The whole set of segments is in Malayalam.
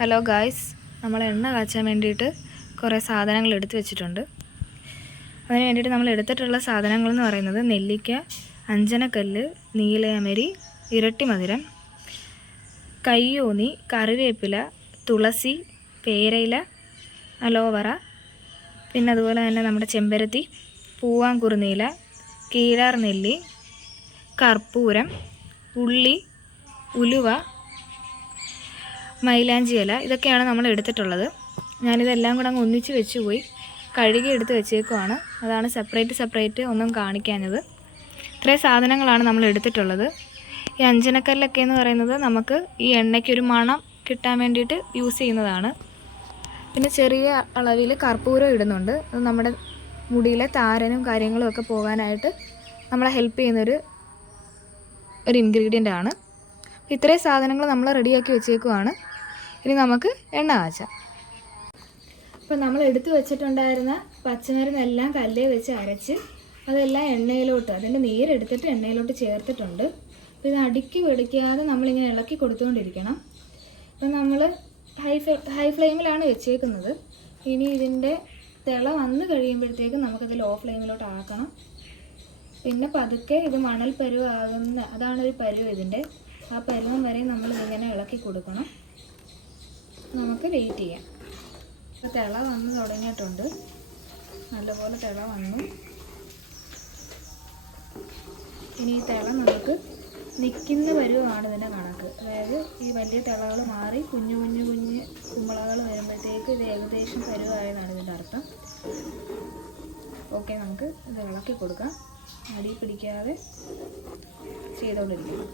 ഹലോ ഗായ്സ്, നമ്മൾ എണ്ണ കാച്ചാൻ വേണ്ടിയിട്ട് കുറേ സാധനങ്ങൾ എടുത്തു വെച്ചിട്ടുണ്ട്. അതിന് വേണ്ടിയിട്ട് നമ്മൾ എടുത്തിട്ടുള്ള സാധനങ്ങൾ എന്ന് പറയുന്നത് നെല്ലിക്ക, അഞ്ചനക്കല്ല്, നീലയമരി, ഇരട്ടി മധുരം, കയ്യോന്നി, കറിവേപ്പില, തുളസി, പേരയില, അലോവറ, പിന്നെ അതുപോലെ തന്നെ നമ്മുടെ ചെമ്പരത്തി, പൂവാങ്കുറുനീല, കീഴാർ നെല്ലി, കർപ്പൂരം, ഉള്ളി, ഉലുവ, മൈലാഞ്ചി ഇല, ഇതൊക്കെയാണ് നമ്മൾ എടുത്തിട്ടുള്ളത്. ഞാനിതെല്ലാം കൂടെ അങ്ങ് ഒന്നിച്ച് വെച്ച് പോയി കഴുകി എടുത്ത് വെച്ചേക്കുവാണ്. അതാണ് സെപ്പറേറ്റ് ഒന്നും കാണിക്കാഞ്ഞത്. ഇത്രയും സാധനങ്ങളാണ് നമ്മൾ എടുത്തിട്ടുള്ളത്. ഈ അഞ്ചനക്കല്ലൊക്കെ എന്ന് പറയുന്നത് നമുക്ക് ഈ എണ്ണയ്ക്കൊരു മണം കിട്ടാൻ വേണ്ടിയിട്ട് യൂസ് ചെയ്യുന്നതാണ്. പിന്നെ ചെറിയ അളവിൽ കർപ്പൂരം ഇടുന്നുണ്ട്. അത് നമ്മുടെ മുടിയിലെ താരനും കാര്യങ്ങളും ഒക്കെ പോകാനായിട്ട് നമ്മളെ ഹെൽപ്പ് ചെയ്യുന്നൊരു ഇൻഗ്രീഡിയൻ്റ് ആണ്. ഇത്രയും സാധനങ്ങൾ നമ്മൾ റെഡിയാക്കി വെച്ചേക്കുവാണ്. ഇനി നമുക്ക് എണ്ണ കാച്ചാം. അപ്പോൾ നമ്മൾ എടുത്തു വെച്ചിട്ടുണ്ടായിരുന്ന പച്ചമരുന്നെല്ലാം കല്ലേ വെച്ച് അരച്ച് അതെല്ലാം എണ്ണയിലോട്ട് അതിൻ്റെ നീരെടുത്തിട്ട് എണ്ണയിലോട്ട് ചേർത്തിട്ടുണ്ട്. അപ്പോൾ ഇത് അടുക്കി വെടിക്കാതെ നമ്മളിങ്ങനെ ഇളക്കി കൊടുത്തുകൊണ്ടിരിക്കണം. അപ്പോൾ നമ്മൾ ഹൈ ഫ്ലെയിമിലാണ് വെച്ചേക്കുന്നത്. ഇനി ഇതിൻ്റെ തിള വന്ന് കഴിയുമ്പോഴത്തേക്കും നമുക്കത് ലോ ഫ്ലെയിമിലോട്ട് ആക്കണം. പിന്നെ പതുക്കെ ഇത് മണൽ പരുവാകുന്ന അതാണൊരു പരുവ് ഇതിൻ്റെ. ആ പരുവം വരെ നമ്മളിതിങ്ങനെ ഇളക്കി കൊടുക്കണം. നമുക്ക് വെയിറ്റ് ചെയ്യാം. ഇപ്പോൾ തിള വന്ന് തുടങ്ങിയിട്ടുണ്ട്. നല്ലപോലെ തിള വന്നു. ഇനി ഈ തിള നമുക്ക് നിൽക്കുന്ന പരുവമാണ് ഇതിൻ്റെ കണക്ക്. അതായത് ഈ വലിയ തിളകൾ മാറി കുഞ്ഞു കുമ്പളകൾ വരുമ്പോഴത്തേക്ക് ഇത് ഏകദേശം പരുവായതാണ് ഇതിൻ്റെ അർത്ഥം. ഓക്കെ, നമുക്ക് ഇത് ഇളക്കി കൊടുക്കാം. അടി പിടിക്കാതെ ചെയ്തുകൊണ്ടിരിക്കണം.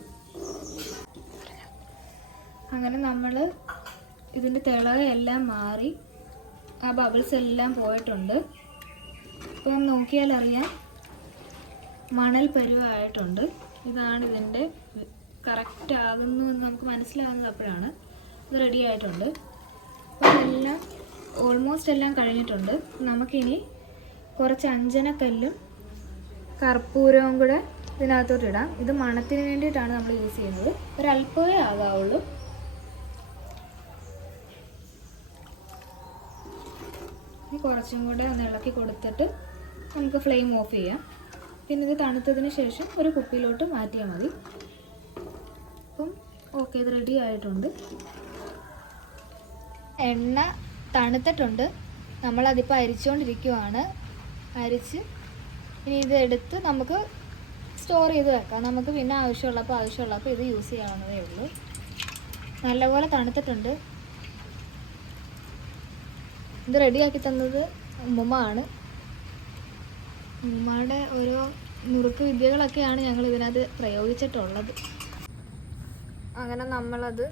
അങ്ങനെ നമ്മൾ ഇതിൻ്റെ തിളയെല്ലാം മാറി ആ ബബിൾസ് എല്ലാം പോയിട്ടുണ്ട്. ഇപ്പം നോക്കിയാൽ അറിയാം മണൽ പരുവായിട്ടുണ്ട്. ഇതാണ് ഇതിൻ്റെ കറക്റ്റ് ആകുന്നു എന്ന് നമുക്ക് മനസ്സിലാകുന്നത് അപ്പോഴാണ്. ഇത് റെഡി ആയിട്ടുണ്ട്. അപ്പോൾ എല്ലാം ഓൾമോസ്റ്റ് എല്ലാം കഴിഞ്ഞിട്ടുണ്ട്. നമുക്കിനി കുറച്ച് അഞ്ചനക്കല്ലും കർപ്പൂരവും കൂടെ ഇതിനകത്തോട്ട് ഇടാം. ഇത് മണത്തിന് വേണ്ടിയിട്ടാണ് നമ്മൾ യൂസ് ചെയ്യുന്നത്. ഒരല്പമേ ആകാവുള്ളൂ. ഇനി കുറച്ചും കൂടെ ഒന്ന് ഇളക്കി കൊടുത്തിട്ട് നമുക്ക് ഫ്ലെയിം ഓഫ് ചെയ്യാം. പിന്നെ ഇത് തണുത്തതിന് ശേഷം ഒരു കുപ്പിയിലോട്ട് മാറ്റിയാൽ മതി. അപ്പം ഓക്കെ, ഇത് റെഡി ആയിട്ടുണ്ട്. എണ്ണ തണുത്തിട്ടുണ്ട്. നമ്മളതിപ്പോൾ അരിച്ചുകൊണ്ടിരിക്കുവാണ്. അരിച്ച് ഇനി ഇത് എടുത്ത് നമുക്ക് സ്റ്റോർ ചെയ്ത് വെക്കാം. നമുക്ക് പിന്നെ ആവശ്യമുള്ളപ്പോൾ ഇത് യൂസ് ചെയ്യാവുന്നതേ ഉള്ളൂ. നല്ലപോലെ തണുത്തിട്ടുണ്ട്. ഇത് റെഡിയാക്കി തന്നത് ഉമ്മ ആണ്. ഉമ്മയുടെ ഓരോ നുറുക്ക് വിദ്യകളൊക്കെയാണ് ഞങ്ങൾ ഇതിനകത്ത് പ്രയോഗിച്ചിട്ടുള്ളത്. അങ്ങനെ നമ്മളത്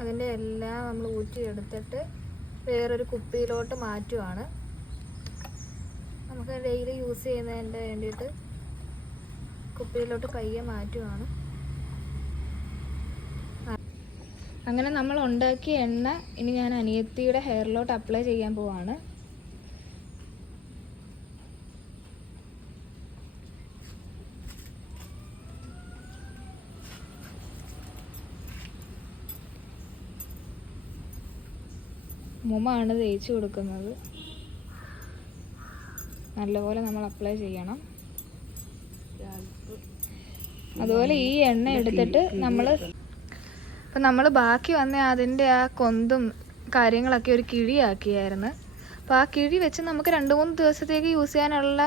അതിൻ്റെ എല്ലാം നമ്മൾ ഊറ്റിയെടുത്തിട്ട് വേറൊരു കുപ്പിയിലോട്ട് മാറ്റുവാണ്. നമുക്ക് ഡെയിലി യൂസ് ചെയ്യുന്നതിൻ്റെ വേണ്ടിയിട്ട് കുപ്പിയിലോട്ട് പയ്യെ മാറ്റുവാണ്. അങ്ങനെ നമ്മൾ ഉണ്ടാക്കിയ എണ്ണ ഇനി ഞാൻ അനിയത്തിയുടെ ഹെയറിലോട്ട് അപ്ലൈ ചെയ്യാൻ പോവാണ്. മുമ്പാണ് തേച്ച് കൊടുക്കുന്നത്. നല്ലപോലെ നമ്മൾ അപ്ലൈ ചെയ്യണം. അതുപോലെ ഈ എണ്ണ എടുത്തിട്ട് നമ്മൾ ബാക്കി വന്ന അതിൻ്റെ ആ കൊന്തും കാര്യങ്ങളൊക്കെ ഒരു കിഴിയാക്കിയായിരുന്നു. അപ്പോൾ ആ കിഴി വെച്ച് നമുക്ക് 2-3 ദിവസത്തേക്ക് യൂസ് ചെയ്യാനുള്ള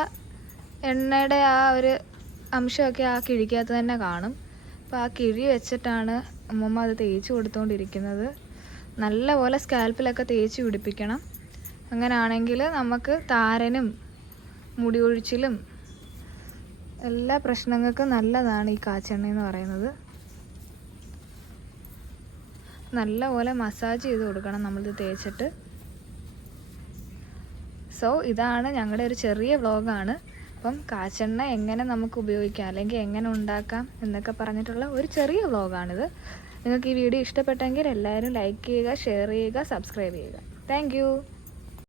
എണ്ണയുടെ ആ ഒരു അംശമൊക്കെ ആ കിഴിക്കകത്ത് തന്നെ കാണും. അപ്പോൾ ആ കിഴി വെച്ചിട്ടാണ് അമ്മമ്മ അത് തേച്ച് കൊടുത്തുകൊണ്ടിരിക്കുന്നത്. നല്ലപോലെ സ്കാൽപ്പിലൊക്കെ തേച്ച് പിടിപ്പിക്കണം. അങ്ങനെയാണെങ്കിൽ നമുക്ക് താരനും മുടി ഒഴിച്ചിലും എല്ലാ പ്രശ്നങ്ങൾക്കും നല്ലതാണ് ഈ കാച്ചെണ്ണ എന്ന് പറയുന്നത്. നല്ലപോലെ മസാജ് ചെയ്ത് കൊടുക്കണം നമ്മളിത് തേച്ചിട്ട്. സോ ഇതാണ് ഞങ്ങളുടെ ഒരു ചെറിയ വ്ളോഗാണ്. അപ്പം കാച്ചെണ്ണ എങ്ങനെ നമുക്ക് ഉപയോഗിക്കാം അല്ലെങ്കിൽ എങ്ങനെ ഉണ്ടാക്കാം എന്നൊക്കെ പറഞ്ഞിട്ടുള്ള ഒരു ചെറിയ വ്ളോഗാണിത്. നിങ്ങൾക്ക് ഈ വീഡിയോ ഇഷ്ടപ്പെട്ടെങ്കിൽ എല്ലാവരും ലൈക്ക് ചെയ്യുക, ഷെയർ ചെയ്യുക, സബ്സ്ക്രൈബ് ചെയ്യുക. താങ്ക്